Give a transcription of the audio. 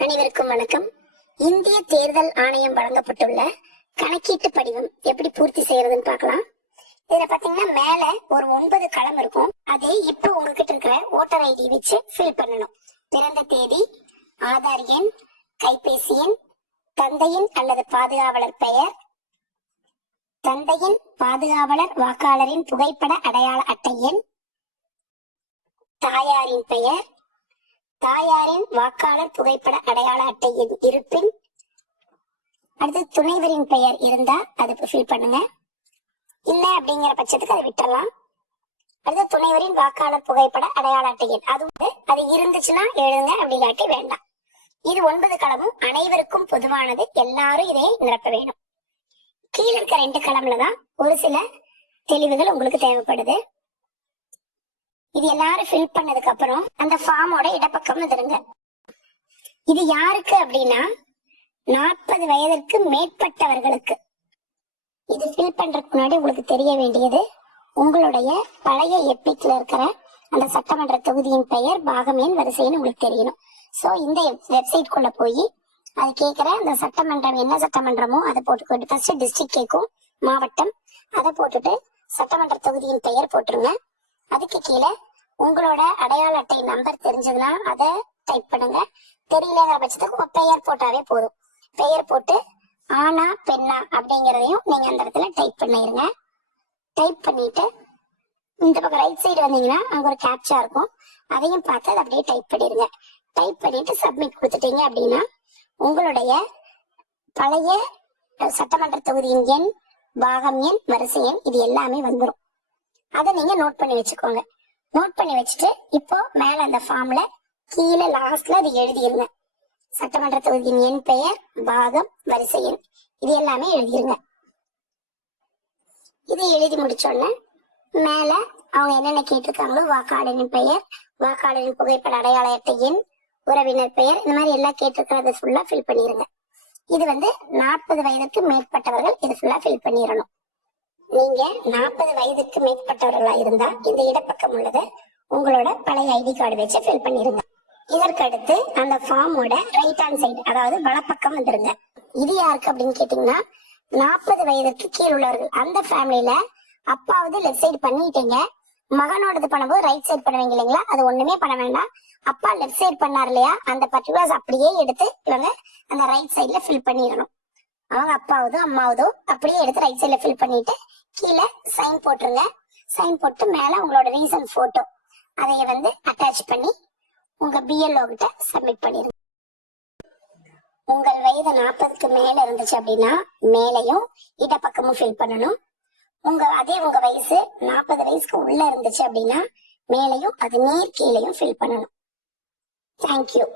அனைவருக்கும் வணக்கம். இந்திய தேர்தல் ஆணையம் வழங்கப்பட்டுள்ள கணக்கீட்டு படிவம் எப்படி பூர்த்தி செய்யறதுன்னு பார்க்கலாம். இதுல பாத்தீங்கன்னா மேல ஒரு ஒன்பது களம் இருக்கும். அது இப்ப உங்ககிட்ட இருக்கிற ஓட்டர் ஐடி வச்சு ஃபில் பண்ணணும். பிறந்த தேதி ஆதார் எண் கைபேசி எண் தந்தையின் அல்லது பாதுகாவலர் பெயர் தந்தையின் பாதுகாவலர் வாக்காளரின் புகைப்பட அடையாள அட்டை எண் தாயாரின் பெயர் தாயாரின் வாக்காளர் புகைப்பட அடையாள அட்டையின் இருப்பின் அடுத்து துணைவரின் பெயர் இருந்தா அதை ஃபில் பண்ணுங்க. இல்ல அப்படிங்கிற பட்சத்துக்கு அதை விட்டுடலாம் அடுத்து துணைவரின் வாக்காளர் புகைப்பட அடையாள அட்டையின் அது அது இருந்துச்சுன்னா எழுதுங்க அப்படிங்காட்டி வேண்டாம். இது ஒன்பது களமும் அனைவருக்கும் பொதுவானது. எல்லாரும் இதை நிரப்ப வேணும். கீழே இருக்க ரெண்டு களம்ல தான் ஒரு சில தெளிவுகள் உங்களுக்கு தேவைப்படுது. இது எல்லாரும் ஃபில் பண்ணதுக்கு அப்புறம் அந்த ஃபார்மோட இடப்பக்கம் திருங்க இது யாருக்கு அப்படின்னா நாற்பது வயதிற்கு மேற்பட்டவர்களுக்கு. இது ஃபில் பண்றதுக்கு முன்னாடி உங்களுக்கு தெரிய வேண்டியது உங்களுடைய பழைய எப்பிக்ல இருக்கிற அந்த சட்டமன்ற தொகுதியின் பெயர் பாகம் எண் வரிசைன்னு உங்களுக்கு தெரியணும். ஸோ இந்த வெப்சைட் குள்ள போய் அது கேட்குற அந்த சட்டமன்றம் என்ன சட்டமன்றமோ அதை போட்டுக்கொண்டு ஃபர்ஸ்ட் டிஸ்ட்ரிக்ட் கேட்கும் மாவட்டம். அதை போட்டுட்டு சட்டமன்ற தொகுதியின் பெயர் போட்டுருங்க. அதுக்கு கீழே உங்களோட அடையாள அட்டை நம்பர் தெரிஞ்சதுன்னா அதை டைப் பண்ணுங்க. தெரியலங்கிற பட்சத்துக்கு பெயர் போட்டாவே போதும். பெயர் போட்டு ஆனா பெண்ணா அப்படிங்கிறதையும் நீங்க அந்த இடத்துல டைப் பண்ணிருங்க. டைப் பண்ணிட்டு இந்த பக்கம் ரைட் சைடு வந்தீங்கன்னா அங்க ஒரு கேப்சா இருக்கும். அதையும் பார்த்து அதை அப்படியே டைப் பண்ணிருங்க. டைப் பண்ணிட்டு சப்மிட் கொடுத்துட்டீங்க அப்படின்னா உங்களுடைய பழைய சட்டமன்ற தொகுதியின் எண் பாகம் எண் வரிசை எண் இது எல்லாமே வந்துடும் அதை நீங்க நோட் பண்ணி வச்சுக்கோங்க. நோட் பண்ணி வச்சுட்டு இப்போ மேல அந்த ஃபார்ம்ல கீழே லாஸ்ட்ல அது எழுதிருங்க. சட்டமன்ற தொகுதியின் எண் பெயர் பாகம் வரிசை எண். இது எல்லாமே எழுதிருங்க. இது எழுதி முடிச்ச உடனே மேல அவங்க என்னென்ன கேட்டிருக்காங்களோ வாக்காளரின் பெயர் வாக்காளரின் புகைப்பட அடையாள அட்டை எண் உறவினர் பெயர் இந்த மாதிரி எல்லாம் கேட்டிருக்கிறத ஃபுல்லா ஃபில் பண்ணிருங்க. இது வந்து நாற்பது வயதுக்கு மேற்பட்டவர்கள் இது ஃபுல்லா ஃபில் பண்ணிடணும். நீங்க நாற்பது வயதுக்கு மேற்பட்டவர்களா இருந்தா இந்த இடப்பக்கம் உள்ளது உங்களோட பழைய ஐடி கார்டு வச்சு ஃபில் பண்ணிருங்க. இதற்கு அடுத்து அந்த ஃபார்மோட ரைட் ஹேண்ட் சைடு அதாவது வலப்பக்கம் வந்துருங்க. இது யாருக்கு அப்படின்னு கேட்டீங்கன்னா நாற்பது வயதுக்கு கீழ் உள்ளவர்கள் அந்த ஃபேமிலியில அப்பாவது லெஃப்ட் சைடு பண்ணிட்டீங்க. மகனோடது பண்ணும்போது ரைட் சைடு பண்ணுவீங்க இல்லைங்களா? அது ஒண்ணுமே பண்ண வேண்டாம். அப்பா லெஃப்ட் சைடு பண்ணார் இல்லையா? அந்த பர்டிகுலர்ஸ் அப்படியே எடுத்து இவங்க அந்த ரைட் சைடுல ஃபில் பண்ணிடணும். அவங்க அப்பாவதோ அம்மாவதோ அப்படியே எடுத்து ரைட் சைடுல ஃபில் பண்ணிட்டு கீழே சைன் போட்டுருங்க. சைன் போட்டு மேல உங்களோட ரீசன் போட்டோ அதைய வந்து அட்டாச் பண்ணி உங்க பிஎல்ஓ கிட்ட சப்மிட் பண்ணிருங்க. உங்கள் வயது நாற்பதுக்கு மேல இருந்துச்சு அப்படின்னா மேலையும் இடப்பக்கமும் ஃபில் பண்ணணும். உங்க அதே உங்க வயசு நாற்பது வயசுக்கு உள்ள இருந்துச்சு அப்படின்னா மேலையும் அது நேர் கீழையும் ஃபில் பண்ணணும். தேங்க்யூ